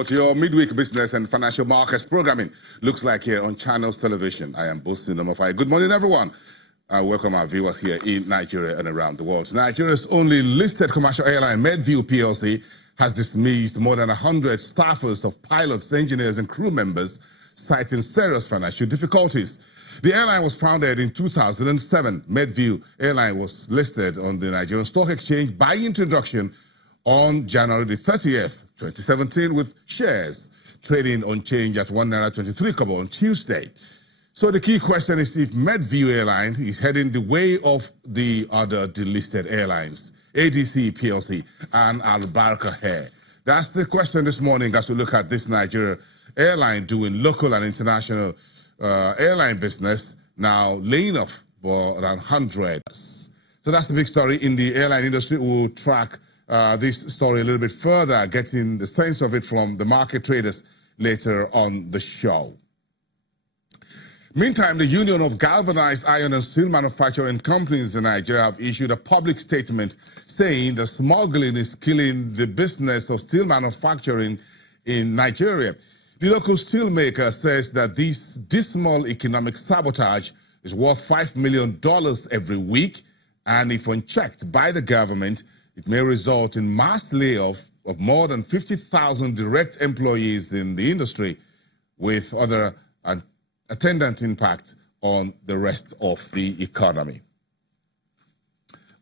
Report, your midweek business and financial markets programming looks like here on Channels Television. I am boasting number 5. Good morning, everyone. I welcome our viewers here in Nigeria and around the world. Nigeria's only listed commercial airline, Medview PLC, has dismissed more than 100 staffers of pilots, engineers, and crew members, citing serious financial difficulties. The airline was founded in 2007. Medview Airline was listed on the Nigerian Stock Exchange by introduction on January the 30th, 2017, with shares trading on change at ₦1.23 on Tuesday. So the key question is if Medview Airline is heading the way of the other delisted airlines, ADC PLC and Al Baraka Air. That's the question this morning as we look at this Nigeria airline doing local and international airline business, now laying off for around 100. So that's the big story in the airline industry. We'll track this story a little bit further, getting the sense of it from the market traders later on the show. Meantime, the Union of Galvanized Iron and Steel Manufacturing Companies in Nigeria have issued a public statement saying that smuggling is killing the business of steel manufacturing in Nigeria. The local steelmaker says that this dismal economic sabotage is worth $5 million every week, and if unchecked by the government, it may result in mass layoff of more than 50,000 direct employees in the industry, with other attendant impact on the rest of the economy.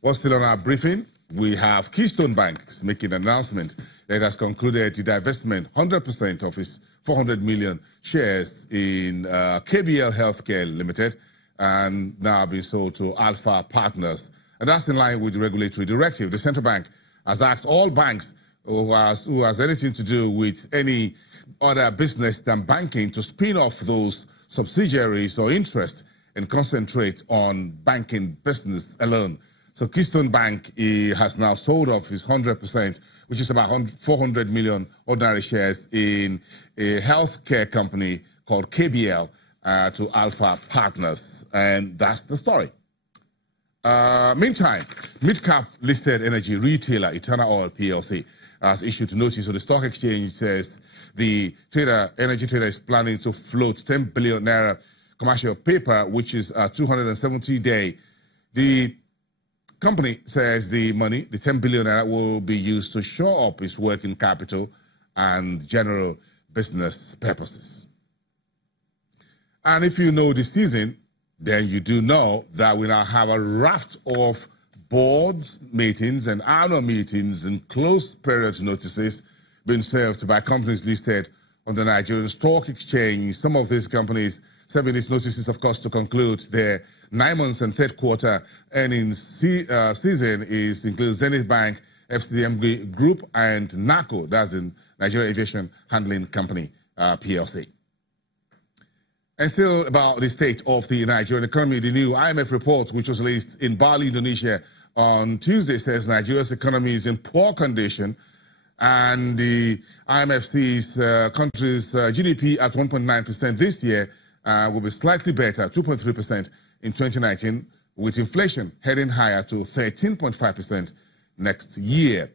Well, still on our briefing, we have Keystone Bank making an announcement that it has concluded the divestment 100% of its 400 million shares in KBL Healthcare Limited, and now being sold to Alpha Partners. And that's in line with the regulatory directive. The central bank has asked all banks who has anything to do with any other business than banking to spin off those subsidiaries or interest and concentrate on banking business alone. So Keystone Bank has now sold off its 100%, which is about 400 million ordinary shares in a healthcare company called KBL to Alpha Partners. And that's the story. Meantime, mid-cap listed energy retailer Eternal Oil PLC has issued notice to the stock exchange. Says the energy trader is planning to float 10 billion naira commercial paper, which is a 270-day. The company says the money, the 10 billion naira, will be used to shore up its working capital and general business purposes. And if you know the season, then you do know that we now have a raft of board meetings and annual meetings and closed period notices being served by companies listed on the Nigerian Stock Exchange. Some of these companies serving these notices, of course, to conclude their 9 months and third quarter earnings season includes Zenith Bank, FCMB Group, and NACO, that's in Nigeria Aviation Handling Company, PLC. And still about the state of the Nigerian economy, the new IMF report, which was released in Bali, Indonesia on Tuesday, says Nigeria's economy is in poor condition, and the IMF sees country's GDP at 1.9% this year will be slightly better, 2.3% in 2019, with inflation heading higher to 13.5% next year.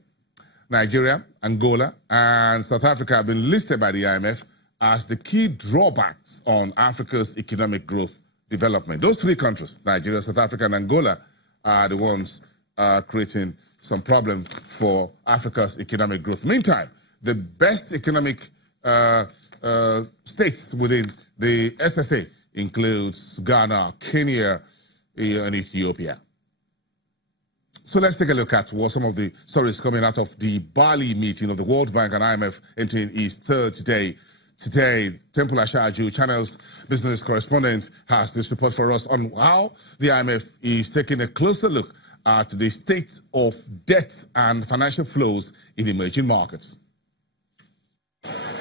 Nigeria, Angola, and South Africa have been listed by the IMF as the key drawbacks on Africa's economic growth development. Those three countries, Nigeria, South Africa, and Angola, are the ones creating some problems for Africa's economic growth. Meantime, the best economic states within the SSA includes Ghana, Kenya, and Ethiopia. So let's take a look at what some of the stories coming out of the Bali meeting of the World Bank and IMF entering its third day. Today, Temple Ashaju, Channel's business correspondent, has this report for us on how the IMF is taking a closer look at the state of debt and financial flows in emerging markets.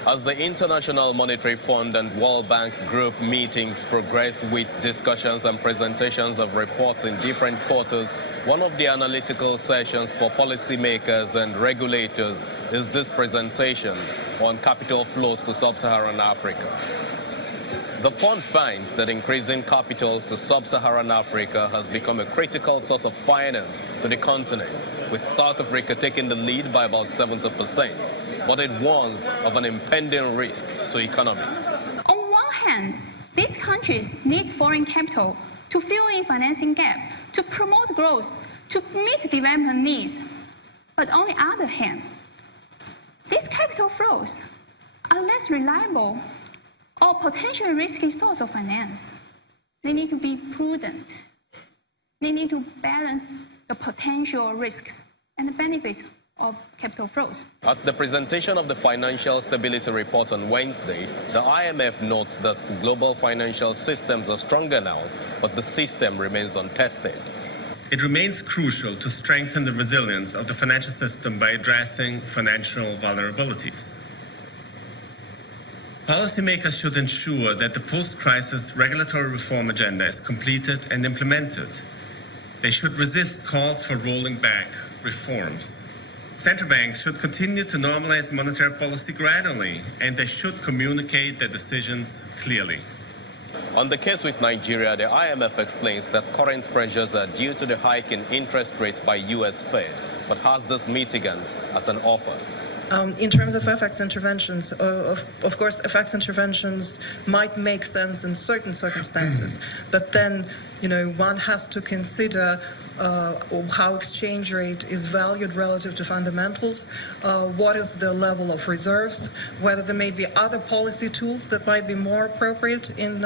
As the International Monetary Fund and World Bank Group meetings progress with discussions and presentations of reports in different quarters, one of the analytical sessions for policymakers and regulators is this presentation on capital flows to sub-Saharan Africa. The fund finds that increasing capital to sub-Saharan Africa has become a critical source of finance to the continent, with South Africa taking the lead by about 70%. But it warns of an impending risk to economies. On one hand, these countries need foreign capital to fill in financing gap, to promote growth, to meet development needs. But on the other hand, these capital flows are less reliable or potentially risky source of finance. They need to be prudent. They need to balance the potential risks and the benefits of capital flows. At the presentation of the Financial Stability Report on Wednesday, the IMF notes that global financial systems are stronger now, but the system remains untested. It remains crucial to strengthen the resilience of the financial system by addressing financial vulnerabilities. Policymakers should ensure that the post-crisis regulatory reform agenda is completed and implemented. They should resist calls for rolling back reforms. Central banks should continue to normalize monetary policy gradually, and they should communicate their decisions clearly. On the case with Nigeria, the IMF explains that current pressures are due to the hike in interest rates by U.S. Fed, but has this mitigant as an offer. In terms of FX interventions, of course, FX interventions might make sense in certain circumstances, but then, one has to consider how exchange rate is valued relative to fundamentals, what is the level of reserves, whether there may be other policy tools that might be more appropriate in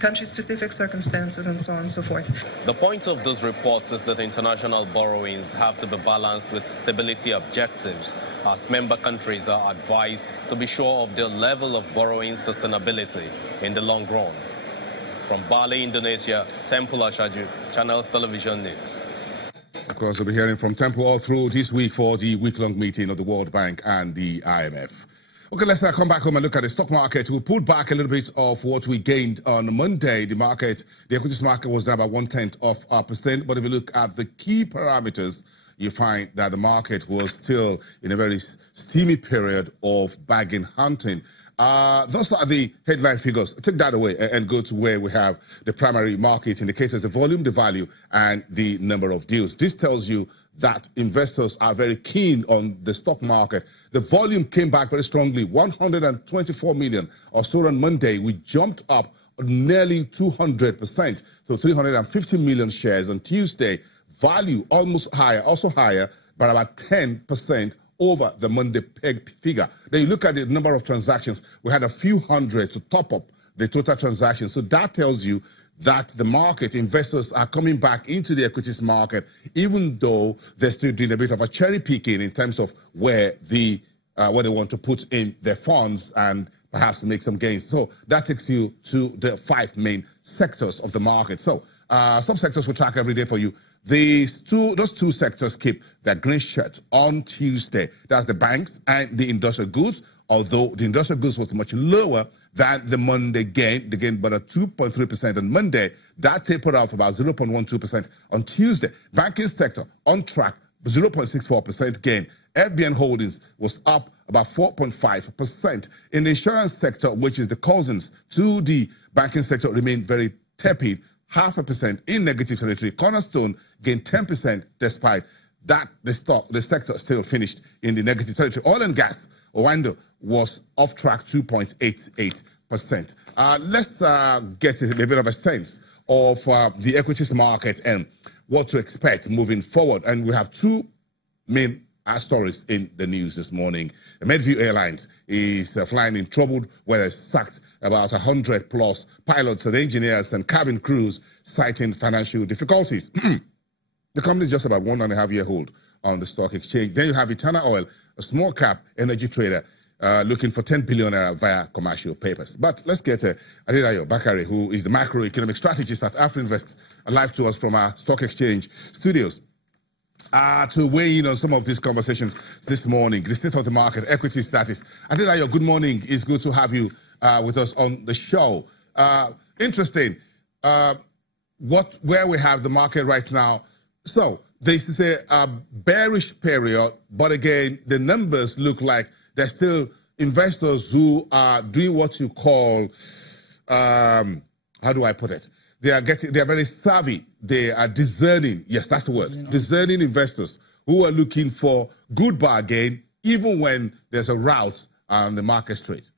country-specific circumstances, and so on and so forth. The point of those reports is that international borrowings have to be balanced with stability objectives, as member countries are advised to be sure of their level of borrowing sustainability in the long run. From Bali, Indonesia, Temple Ashaju, Channels Television News. Of course, we'll be hearing from Temple all through this week for the week-long meeting of the World Bank and the IMF. Okay, let's now come back home and look at the stock market. We pulled back a little bit of what we gained on Monday. The equities market was down by 0.1%. But if you look at the key parameters, you find that the market was still in a very steamy period of bargain hunting. Those are the headline figures. Take that away and go to where we have the primary market indicators, the volume, the value, and the number of deals. This tells you that investors are very keen on the stock market. The volume came back very strongly, 124 million or so on Monday. We jumped up nearly 200%, so 350 million shares on Tuesday. Value almost higher, also higher, by about 10% over the Monday peg figure. Then you look at the number of transactions. We had a few hundred to top up the total transactions. So that tells you that the market, investors are coming back into the equities market, even though they're still doing a bit of a cherry picking in terms of where they want to put in their funds and perhaps make some gains. So that takes you to the 5 main sectors of the market. So some sectors will track every day for you. Those two sectors keep their green shirt on Tuesday. That's the banks and the industrial goods, although the industrial goods was much lower than the Monday gain. The gain but at 2.3% on Monday. That tapered off about 0.12% on Tuesday. Banking sector on track, 0.64% gain. FBN Holdings was up about 4.5%. In the insurance sector, which is the cousins to the banking sector, remained very tepid, 0.5% in negative territory. Cornerstone gained 10%, despite that the sector still finished in the negative territory. Oil and gas, Owando was off track, 2.88%. Let's get a bit of a sense of the equities market and what to expect moving forward. And we have two main stories in the news this morning. The Medview Airlines is flying in trouble, where they sacked about 100 plus pilots and engineers and cabin crews, citing financial difficulties. The company is just about 1.5 years old on the stock exchange. Then you have Eternal Oil, a small cap energy trader, looking for 10 billion via commercial papers. But let's get Adedayo Bakare, who is the macroeconomic strategist at AfriInvest, live to us from our stock exchange studios, to weigh in on some of these conversations this morning. The state of the market, equity status. Adedayo, good morning. It's good to have you with us on the show. Interesting. Where we have the market right now. So this is a bearish period, but again, the numbers look like there's still investors who are doing what you call how do I put it? They are very savvy. They are discerning. Yes, that's the word. Discerning investors who are looking for good bargain, even when there's a rout on the market straight.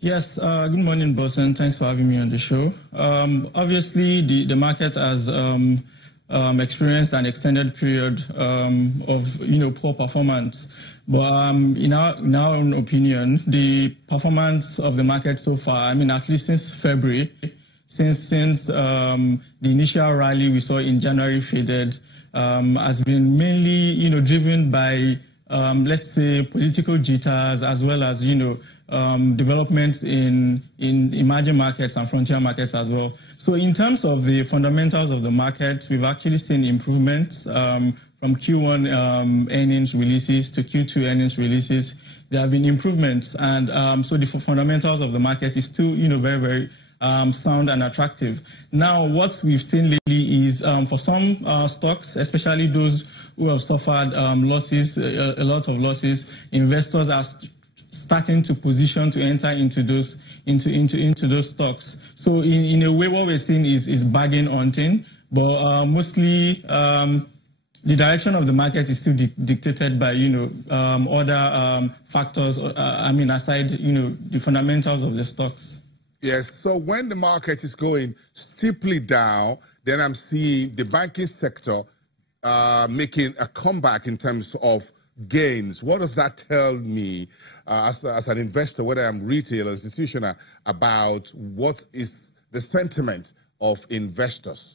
Yes, good morning, boss, and thanks for having me on the show. Obviously, the market has experienced an extended period of poor performance. But in our own opinion, the performance of the market so far, at least since February, since the initial rally we saw in January faded, has been mainly driven by let's say political jitters, as well as developments in emerging markets and frontier markets as well. So in terms of the fundamentals of the market, we've actually seen improvements from Q1 earnings releases to Q2 earnings releases. There have been improvements, and so the fundamentals of the market is still very, very sound and attractive. Now, what we've seen lately is for some stocks, especially those who have suffered losses, a lot of losses, investors are starting to position to enter into those those stocks. So in a way, what we're seeing is bargain hunting, but mostly the direction of the market is still dictated by other factors. Aside the fundamentals of the stocks. Yes. So when the market is going steeply down, then I'm seeing the banking sector making a comeback in terms of gains. What does that tell me as an investor, whether I'm retail or institutional, about what is the sentiment of investors?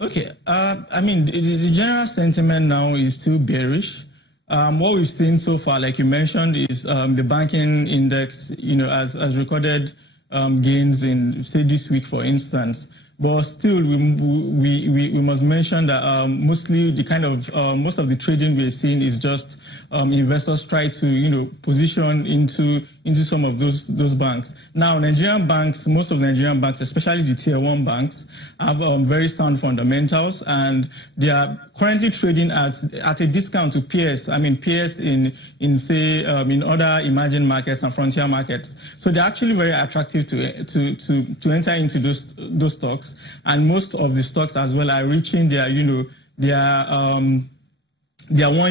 Okay. The general sentiment now is still bearish. What we've seen so far, like you mentioned, is the banking index, has recorded gains in, say, this week, for instance. But still, we must mention that mostly the kind of most of the trading we're seeing is just investors try to position into some of those banks. Now, Nigerian banks, most of Nigerian banks, especially the tier 1 banks, have very sound fundamentals, and they are currently trading at a discount to peers. Peers in other emerging markets and frontier markets. So they're actually very attractive to enter into those stocks. And most of the stocks as well are reaching their 1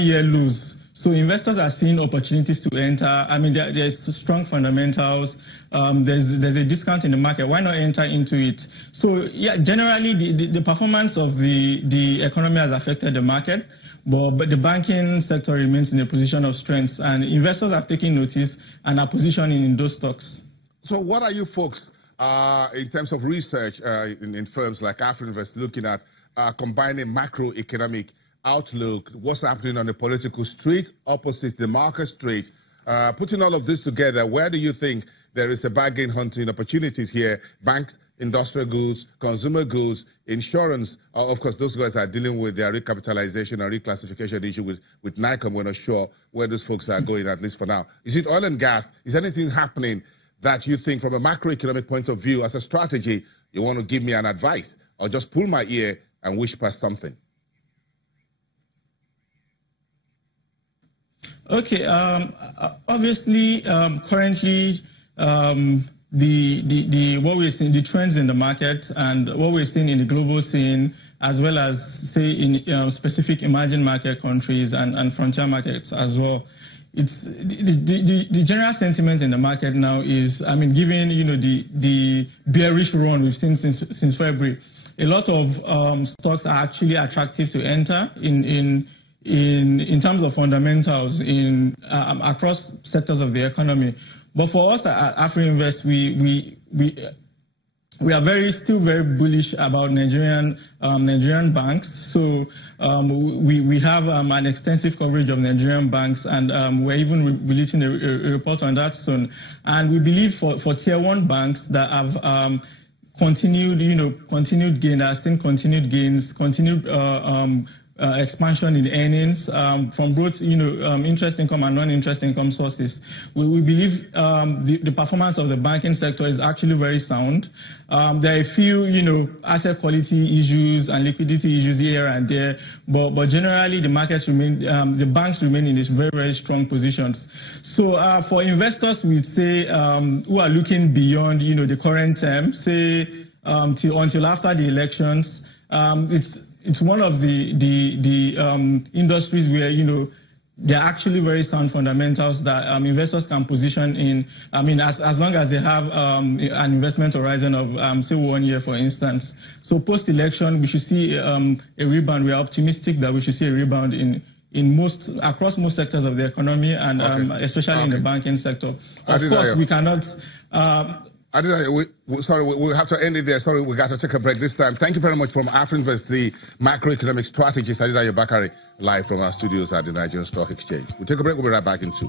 year lows. So investors are seeing opportunities to enter. There's strong fundamentals. There's a discount in the market. Why not enter into it? So yeah, generally the performance of the economy has affected the market, but the banking sector remains in a position of strength, and investors have taken notice and are positioning in those stocks. So what are you folks in terms of research in firms like AfroInvest looking at combining macroeconomic outlook, what's happening on the political street, opposite the market street, putting all of this together, where do you think there is a bargain hunting opportunities here? Banks, industrial goods, consumer goods, insurance. Of course, those guys are dealing with their recapitalization or reclassification issue with NICOM. We're not sure where those folks are going, at least for now. Is it oil and gas? Is anything happening that you think from a macroeconomic point of view as a strategy, you want to give me an advice, or just pull my ear and wish past something? Okay. Obviously, currently, the what we're seeing, the trends in the market and what we're seeing in the global scene, as well as say in specific emerging market countries and frontier markets as well. It's the general sentiment in the market now is, given the bearish run we've seen since February, a lot of stocks are actually attractive to enter in terms of fundamentals across sectors of the economy. But for us at AfroInvest, we are still very bullish about Nigerian banks. So we have an extensive coverage of Nigerian banks, and we're even releasing a report on that soon. And we believe for tier 1 banks that have continued gains, continued expansion in earnings from both, interest income and non-interest income sources. We believe the performance of the banking sector is actually very sound. There are a few, asset quality issues and liquidity issues here and there, but generally the markets remain, the banks remain in very, very strong positions. So for investors, we'd say who are looking beyond, the current term, say until after the elections, it's one of the industries where, there are actually very sound fundamentals that investors can position in. As long as they have an investment horizon of, say, 1 year, for instance. So post-election, we should see a rebound. We are optimistic that we should see a rebound across most sectors of the economy, and especially in the banking sector. Of course, we cannot. We'll have to end it there. Sorry, we got to take a break this time. Thank you very much from Afrinvest, the macroeconomic strategist, Adedayo Bakare, live from our studios at the Nigerian Stock Exchange. We'll take a break. We'll be right back in 2.